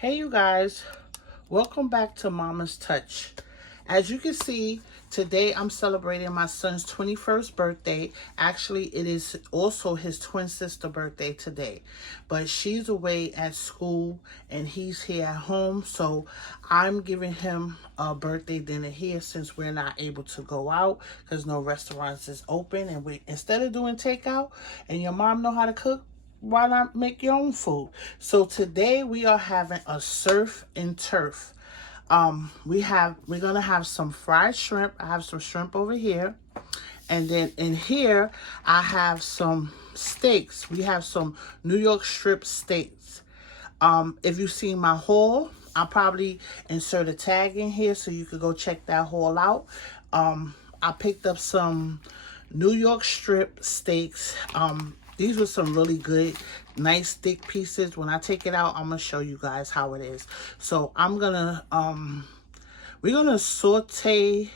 Hey you guys, welcome back to Mama's Touch. As you can see, today I'm celebrating my son's 21st birthday. Actually, it is also his twin sister birthday today. But she's away at school and he's here at home. So I'm giving him a birthday dinner here since we're not able to go out because no restaurants is open. And we instead of doing takeout and your mom know how to cook, why not make your own food? So today we are having a surf and turf. We're gonna have some fried shrimp. I have some shrimp over here. And then in here, I have some steaks. We have some New York strip steaks. If you've seen my haul, I'll probably insert a tag in here so you could go check that haul out. I picked up some New York strip steaks. These were some really good, nice thick pieces. When I take it out, I'm gonna show you guys how it is. So we're gonna saute.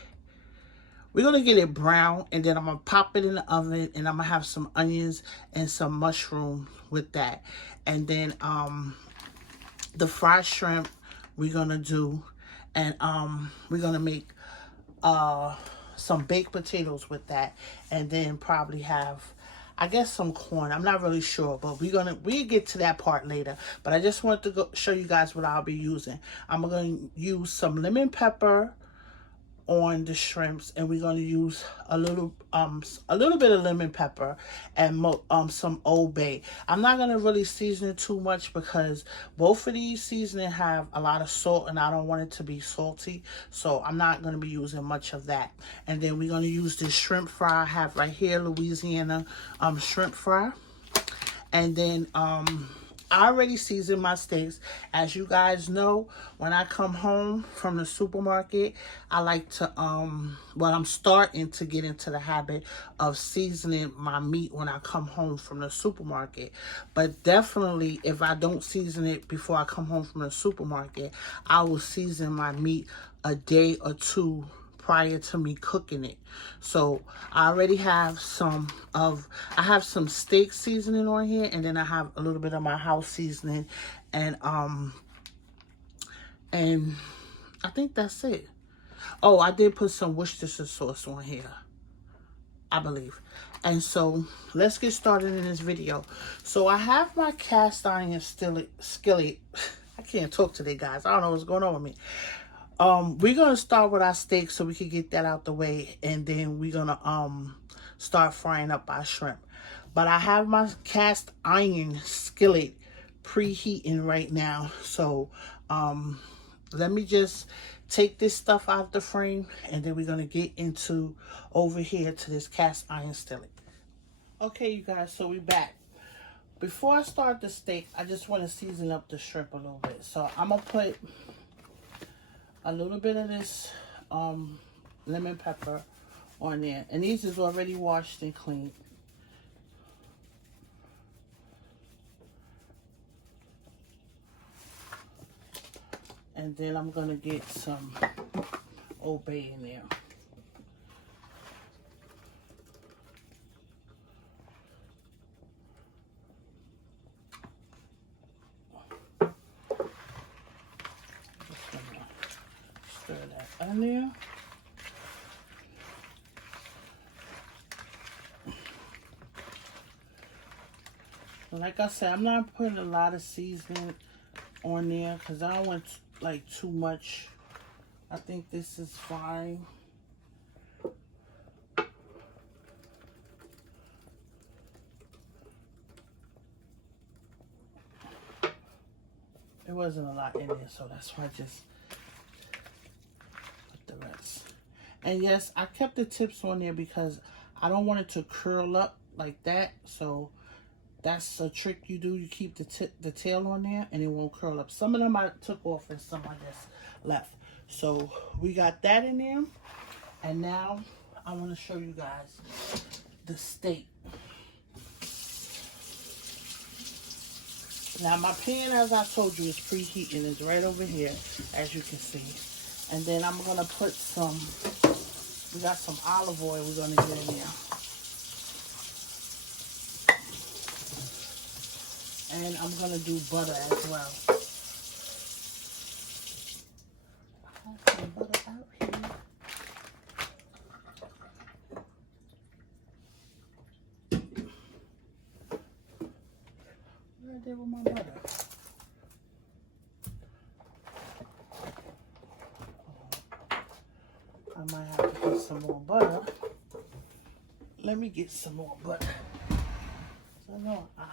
We're gonna get it brown, and then I'm gonna pop it in the oven, and I'm gonna have some onions and some mushroom with that, and then the fried shrimp we're gonna do, and we're gonna make some baked potatoes with that, and then probably have, I guess, some corn. I'm not really sure, but we'll get to that part later. But I just want to go show you guys what I'll be using. I'm gonna use some lemon pepper on the shrimps, and we're going to use a little bit of lemon pepper and some Old Bay. I'm not going to really season it too much because both of these seasoning have a lot of salt and I don't want it to be salty, so I'm not going to be using much of that. And then we're going to use this shrimp fry I have right here, Louisiana shrimp fry. And then I already seasoned my steaks. As you guys know, when I come home from the supermarket, I like to, I'm starting to get into the habit of seasoning my meat when I come home from the supermarket. But definitely, if I don't season it before I come home from the supermarket, I will season my meat a day or two prior to me cooking it. So I already have I have some steak seasoning on here, and then I have a little bit of my house seasoning, and I think that's it. Oh, I did put some Worcestershire sauce on here, I believe. And so let's get started in this video. So I have my cast iron skillet. I can't talk today, guys. I don't know what's going on with me. We're gonna start with our steak so we can get that out the way, and then we're gonna start frying up our shrimp. But I have my cast iron skillet preheating right now, so let me just take this stuff out of the frame, and then we're gonna get into over here to this cast iron skillet. Okay, you guys, so we're back. Before I start the steak, I just want to season up the shrimp a little bit. So I'm gonna put a little bit of this lemon pepper on there, and these is already washed and cleaned. And then I'm gonna get some Old Bay in there. Just gonna stir that in there. Like I said, I'm not putting a lot of seasoning on there because I don't want like too much. I think this is fine. There wasn't a lot in there, so that's why I just put the rest. And yes, I kept the tips on there because I don't want it to curl up like that. So that's a trick you do. You keep the tail on there and it won't curl up. Some of them I took off and some I just left. So we got that in there. And now I want to show you guys the steak. Now my pan, as I told you, is preheating. It's right over here, as you can see. And then I'm going to put we got some olive oil we're going to get in there. And I'm going to do butter as well. did with my butter? I might have to put some more butter. Let me get some more butter. So no, I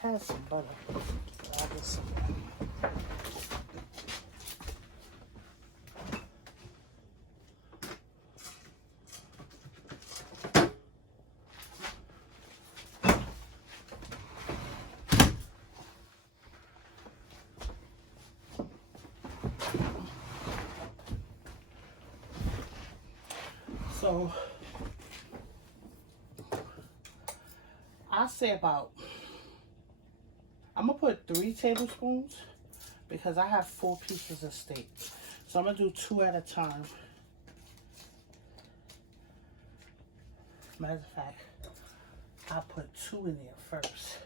had some butter. I'll get some more. So I say about, I'm gonna put 3 tablespoons because I have 4 pieces of steak. So I'm gonna do 2 at a time. Matter of fact, I'll put 2 in there first.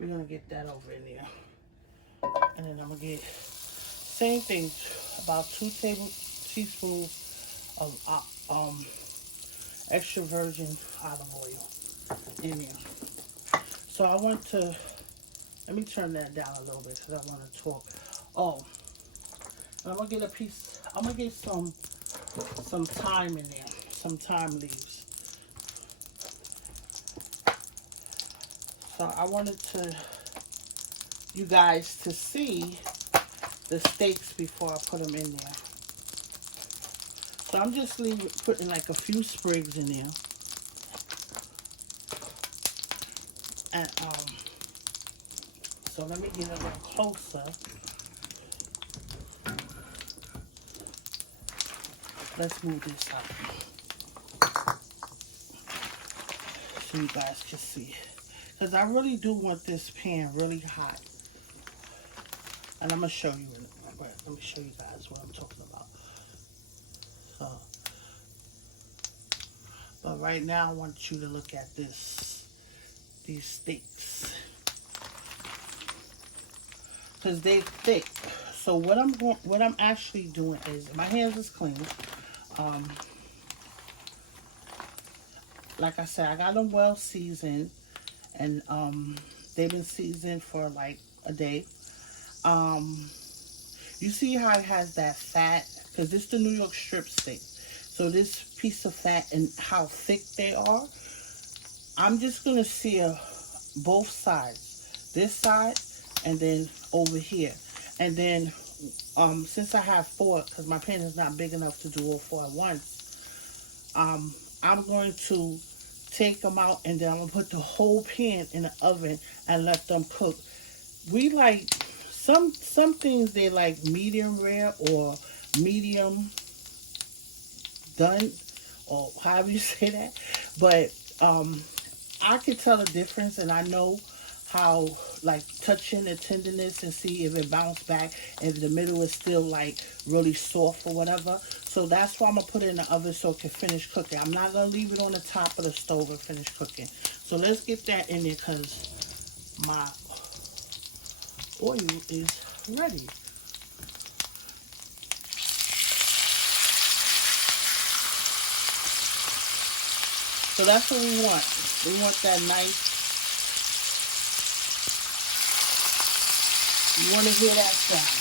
We're gonna get that over in there. And then I'm gonna get, same thing, about 2 teaspoons of extra virgin olive oil in there. So I want to, let me turn that down a little bit because I want to talk. Oh, and I'm gonna get a piece, I'm gonna get some thyme in there, some thyme leaves. So I wanted you guys to see the steaks before I put them in there. So I'm just putting like a few sprigs in there. And so let me get a little closer. Let's move this up so you guys can see. Because I really do want this pan really hot. And I'm going to show you in a minute, but let me show you guys what I'm talking about. So, but right now I want you to look at these steaks. Because they're thick. So what I'm actually doing is, my hands is clean. Like I said, I got them well seasoned, and they've been seasoned for like a day. You see how it has that fat, because this is the New York strip steak. So this piece of fat and how thick they are, I'm just gonna sear both sides, this side and then over here. And then since I have 4, because my pan is not big enough to do all 4 at once, I'm going to take them out and then I'm gonna put the whole pan in the oven and let them cook. We like some things, they like medium rare or medium done, or however you say that. But I can tell the difference, and I know how, like, touching the tenderness and see if it bounced back, if the middle is still like really soft or whatever. So that's why I'm gonna put it in the oven so it can finish cooking. I'm not gonna leave it on the top of the stove and finish cooking. So let's get that in there because my oil is ready. So that's what we want. We want that nice. You want to hear that sound.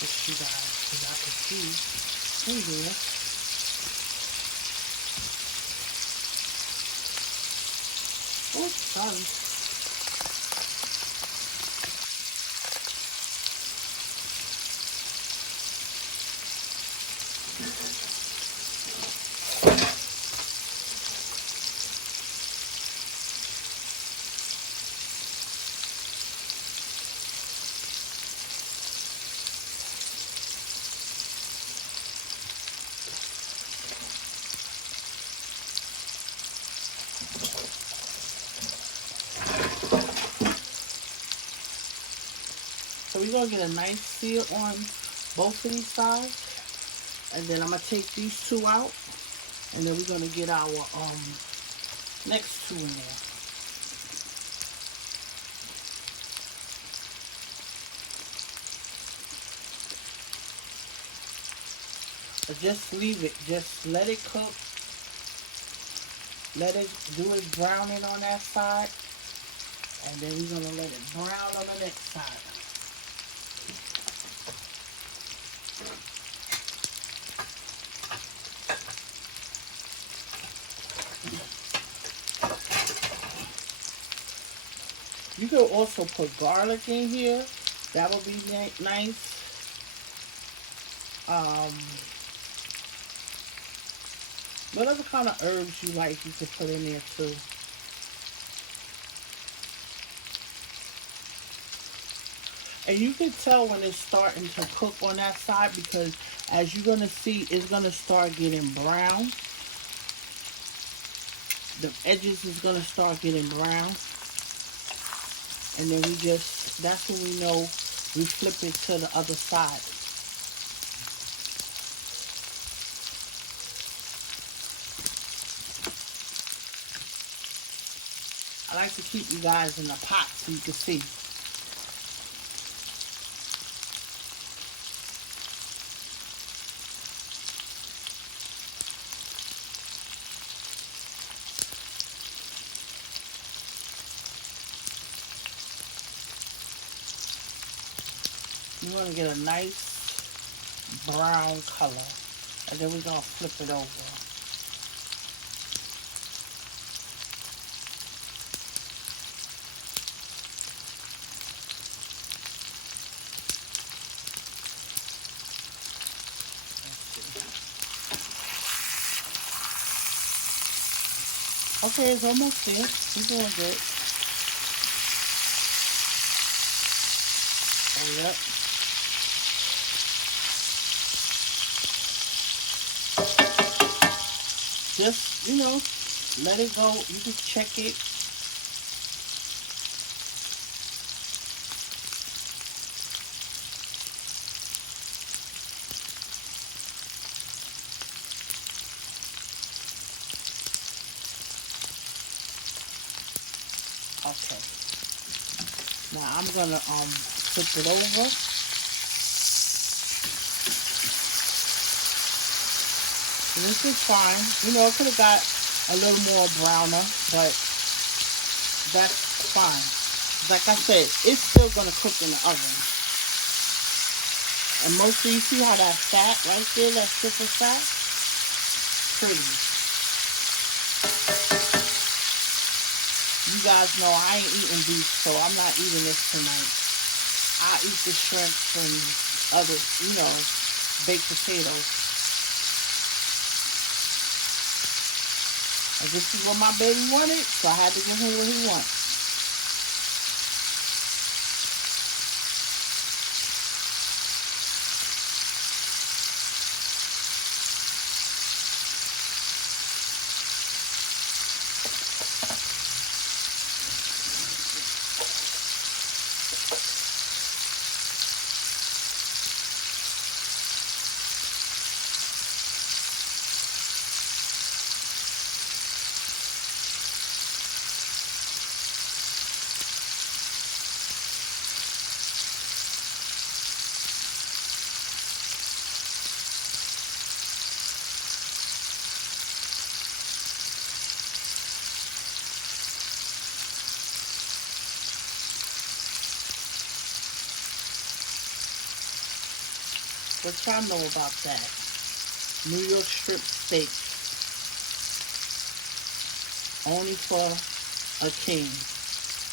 Let you guys, because I can see in here. Oh, sorry. So we're going to get a nice sear on both of these sides. And then I'm going to take these 2 out. And then we're going to get our next two in there. But just leave it. Just let it cook. Let it do its browning on that side. And then we're going to let it brown on the next side. You could also put garlic in here. That would be nice. Whatever kind of herbs you like, you could put in there too. And you can tell when it's starting to cook on that side, because as you're going to see, it's going to start getting brown. The edges is going to start getting brown. And then that's when we know we flip it to the other side. I like to keep you guys in the pot so you can see. You want to get a nice brown color. And then we're going to flip it over. Okay, it's almost there. We're doing good. Oh, yep. Just, let it go. You can check it. Okay. Now I'm gonna flip it over. And this is fine. It could have got a little more browner, but that's fine. Like I said, it's still gonna cook in the oven. And mostly, you see how that fat right there, that strip of fat? Pretty. You guys know I ain't eating beef, so I'm not eating this tonight. I eat the shrimp and other, baked potatoes. And this is what my baby wanted, so I had to give him what he wants. What y'all know about that? New York strip steak. Only for a king.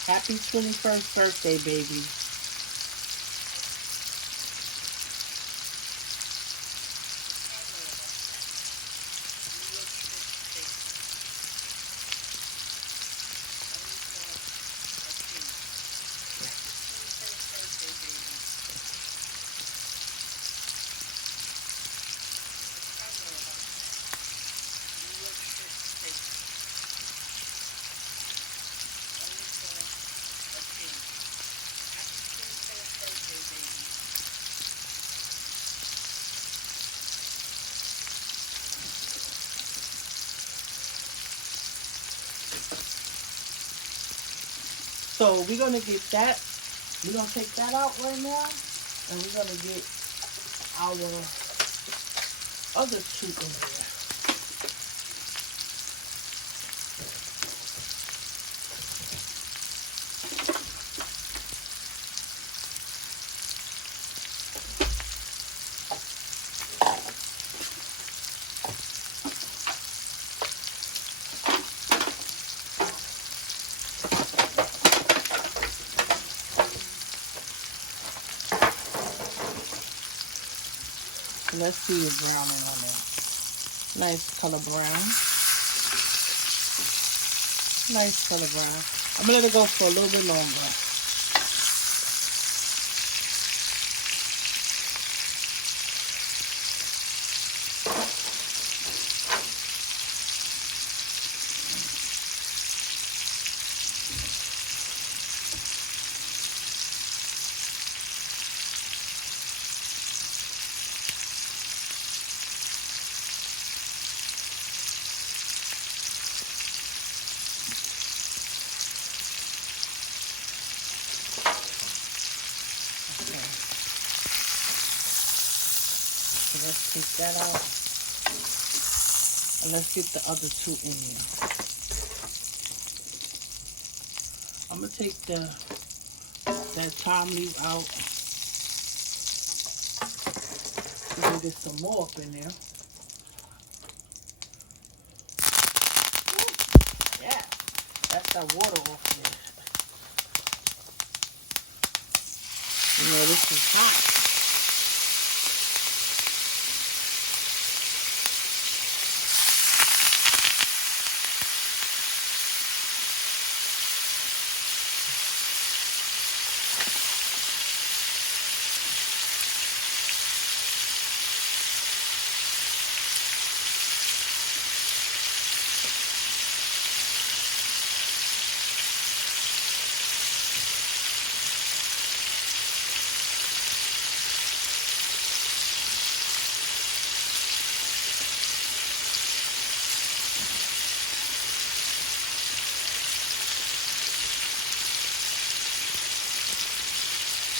Happy 21st birthday, baby. So we're gonna get that. We're gonna take that out right now, and we're gonna get our other two in there. Let's see the browning on there. Nice color brown. Nice color brown. I'm gonna let it go for a little bit longer. Let's take that out. And let's get the other two in here. I'm gonna take that thyme leaf out. We're gonna get some more up in there. Yeah, that's that water off there. You know, this is hot.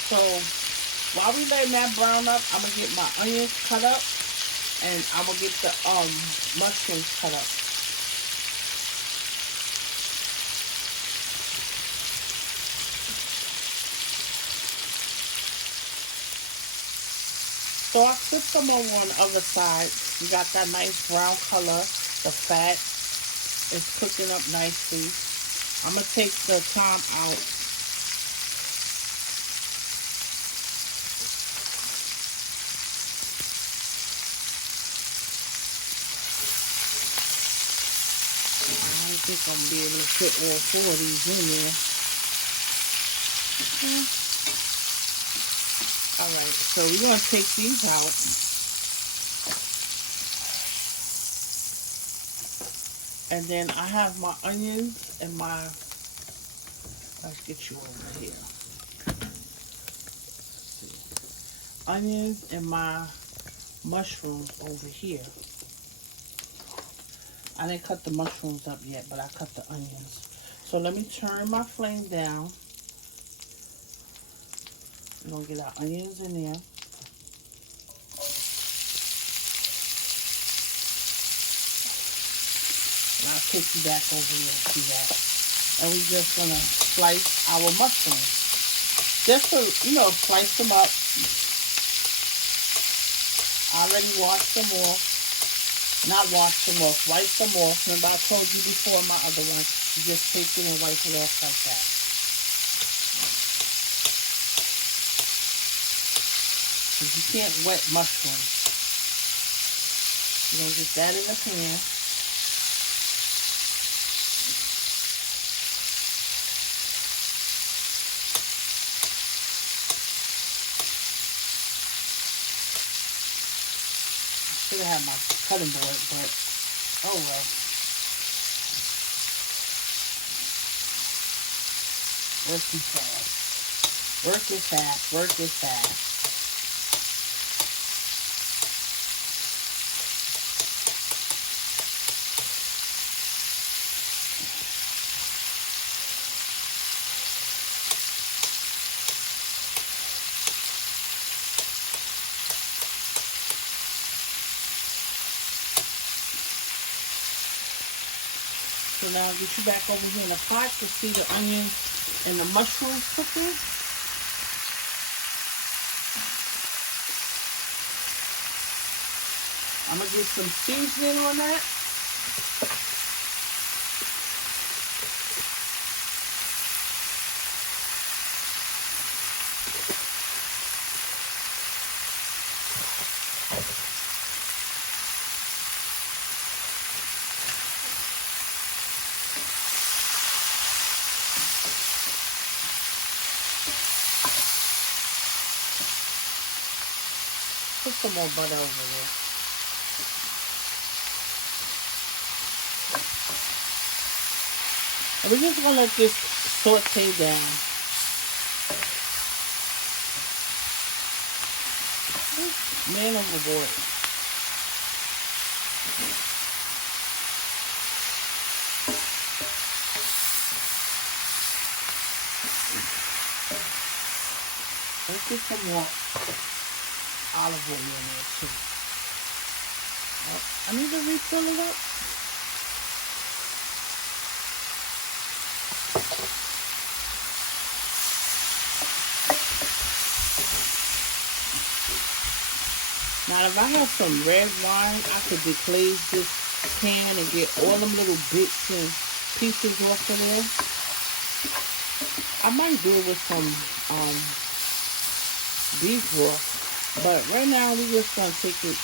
So while we letting that brown up, I'm gonna get my onions cut up, and I'm gonna get the mushrooms cut up. So I flipped them over on the other side. You got that nice brown color. The fat is cooking up nicely. I'm gonna take the thyme out. I don't think I'm gonna be able to fit all four of these in there. Alright, so we're gonna take these out. And then I have my onions and my, let's get you over here. Onions and my mushrooms over here. I didn't cut the mushrooms up yet, but I cut the onions. So let me turn my flame down. We're gonna get our onions in there. And I'll take you back over here and see that. And we're just gonna slice our mushrooms. Just to, slice them up. I already washed them off. Not wash them off, wipe them off. Remember I told you before in my other one, you just take it and wipe it off like that. Because you can't wet mushrooms. You're going to get that in the pan. I should have had my cutting board, but oh well. Work is fast. Work is fast. Work is fast. So now I'll get you back over here in the pot to see the onions and the mushrooms cooking. I'm going to get some seasoning on that. Put some more butter over there. And we're just going to let this saute down. Man overboard. Let's get some more olive oil in there too. Oh, I need to refill it up. Now if I have some red wine, I could deglaze this pan and get all them little bits and pieces off of there. I might do it with some beef broth, but right now we just gonna take it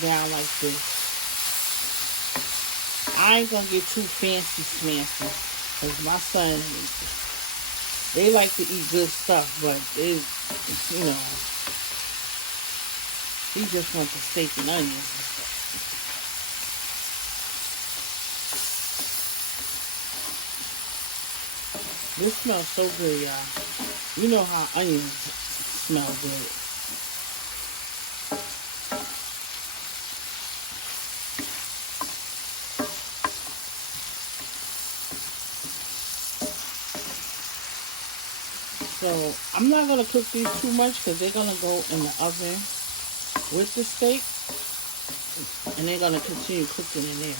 down like this. I ain't gonna get too fancy smancy, cause my son, they like to eat good stuff, but they, you know, he just wants the steak and onions and stuff. This smells so good, y'all. You know how onions smell good. So I'm not going to cook these too much because they're going to go in the oven with the steak. And they're going to continue cooking in there.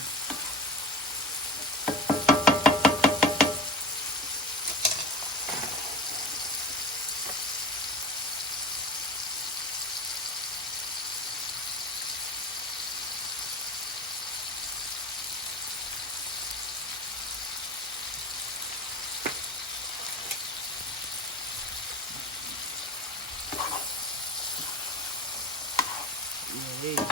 There you go.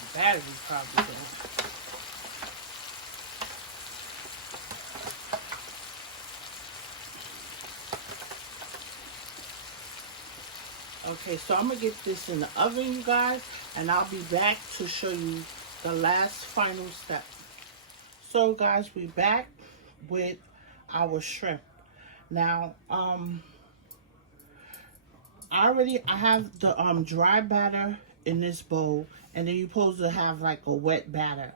The battery probably don't. Okay, so I'm going to get this in the oven, you guys, and I'll be back to show you the last final step. So, guys, we back with our shrimp. Now, I have the dry batter in this bowl, and then you're supposed to have like a wet batter.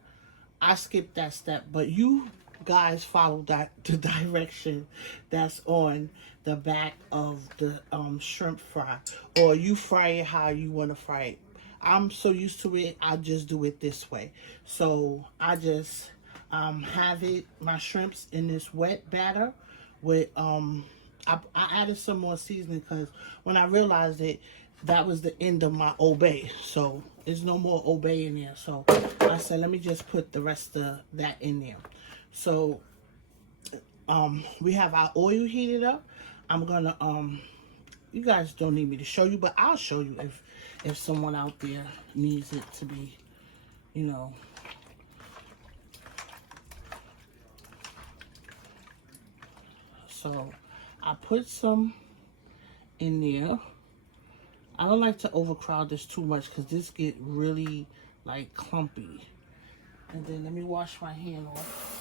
I skipped that step, but you guys follow the direction that's on the back of the shrimp fry, or you fry it how you want to fry it. I'm so used to it, I just do it this way. So I just have my shrimps in this wet batter with I added some more seasoning because when I realized it, that was the end of my Old Bay. So there's no more Old Bay in there. So I said, let me just put the rest of that in there. So we have our oil heated up. I'm gonna you guys don't need me to show you, but I'll show you if someone out there needs it to be, you know. So I put some in there. I don't like to overcrowd this too much because this get really like clumpy. And then let me wash my hand off.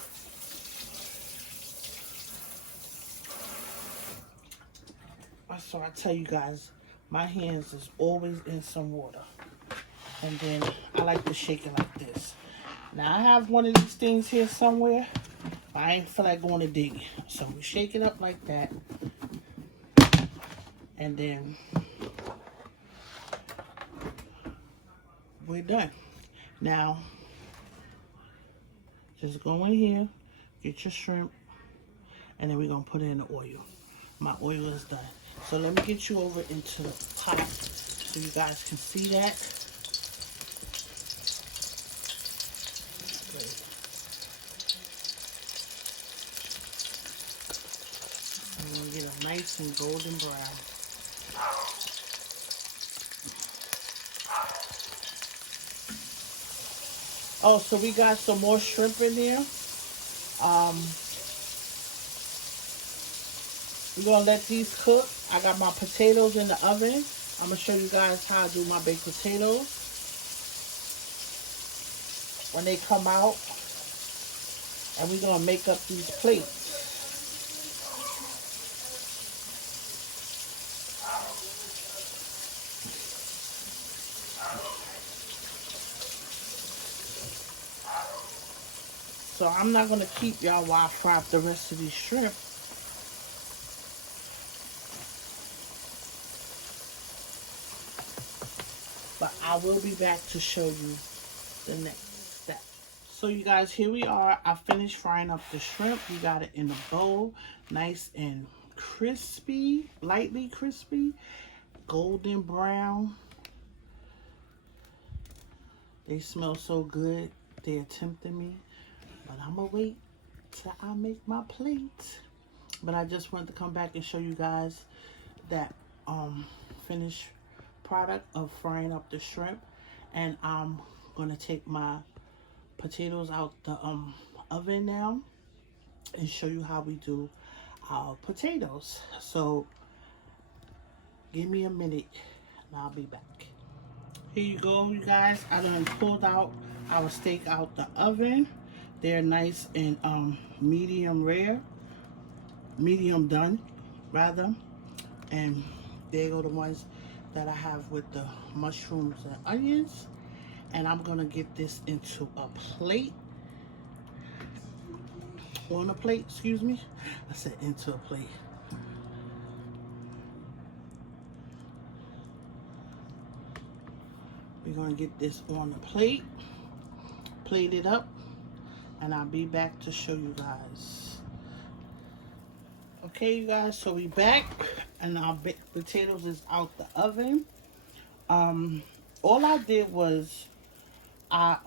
So I tell you guys, my hands is always in some water. And then I like to shake it like this. Now I have one of these things here somewhere. I ain't feel like going to dig. So we shake it up like that. And then we're done. Now, just go in here, get your shrimp, and then we're going to put it in the oil. My oil is done. So let me get you over into the pot so you guys can see that. Okay. I'm going to get a nice and golden brown. Oh, so we got some more shrimp in there. We're going to let these cook. I got my potatoes in the oven. I'm going to show you guys how I do my baked potatoes. When they come out. And we're going to make up these plates. So I'm not going to keep y'all while I fry up the rest of these shrimp. But I will be back to show you the next step. So you guys, here we are. I finished frying up the shrimp. We got it in a bowl. Nice and crispy, lightly crispy, golden brown. They smell so good. They're tempting me. But I'm going to wait till I make my plate. But I just wanted to come back and show you guys that finished product of frying up the shrimp. And I'm going to take my potatoes out the oven now and show you how we do our potatoes. So give me a minute and I'll be back. Here you go, you guys. I done pulled out our steak out the oven. They're nice and medium rare, medium done rather. And there go the ones that I have with the mushrooms and onions. And I'm gonna get this into a plate. On a plate, excuse me. I said into a plate. We're gonna get this on the plate, plate it up, and I'll be back to show you guys. Okay, you guys, so we back, and our baked potatoes is out the oven. All I did was I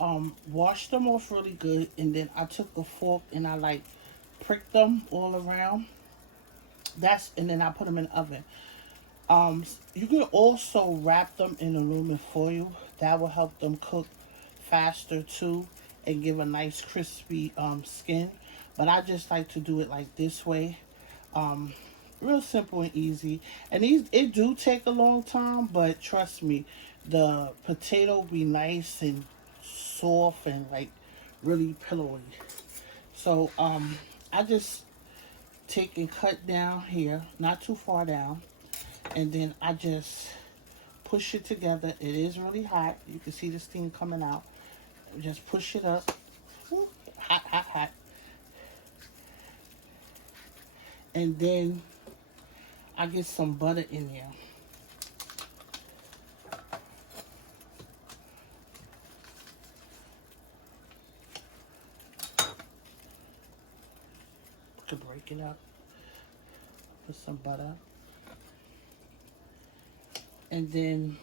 washed them off really good, and then I took a fork and I like pricked them all around. And then I put them in the oven. You can also wrap them in aluminum foil. That will help them cook faster too and give a nice crispy skin. But I just like to do it like this way. Real simple and easy. And it do take a long time, but trust me, the potato be nice and soft and like really pillowy. So I just take and cut down here, not too far down, and then I just push it together. It is really hot. You can see the steam coming out. Just push it up. Woo, hot, hot, hot. And then I get some butter in there. To break it up. Put some butter. And then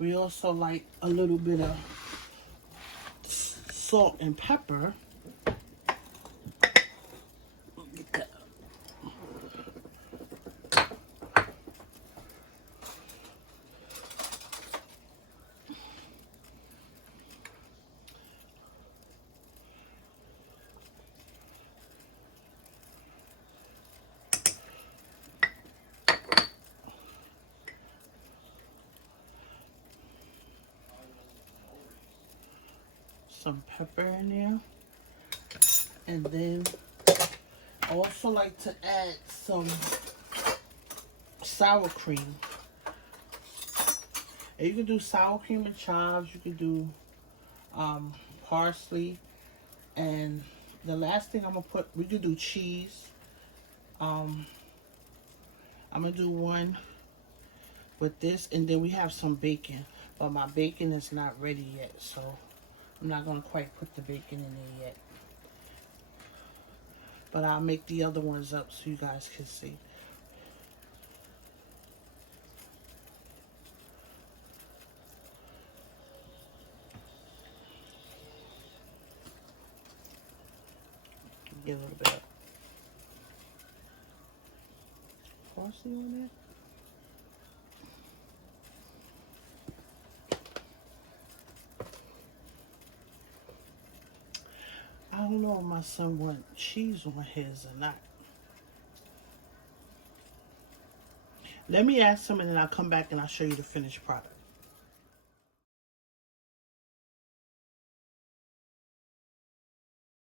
we also like a little bit of salt and pepper. Some pepper in there, and then I also like to add some sour cream. And you can do sour cream and chives. You can do parsley. And the last thing I'm going to put, we can do cheese. I'm going to do one with this. And then we have some bacon. But my bacon is not ready yet. So I'm not going to quite put the bacon in there yet. But I'll make the other ones up so you guys can see. Get a little bit of parsley on there. I don't know if my son wants cheese on his or not. Let me ask him and then I'll come back and I'll show you the finished product.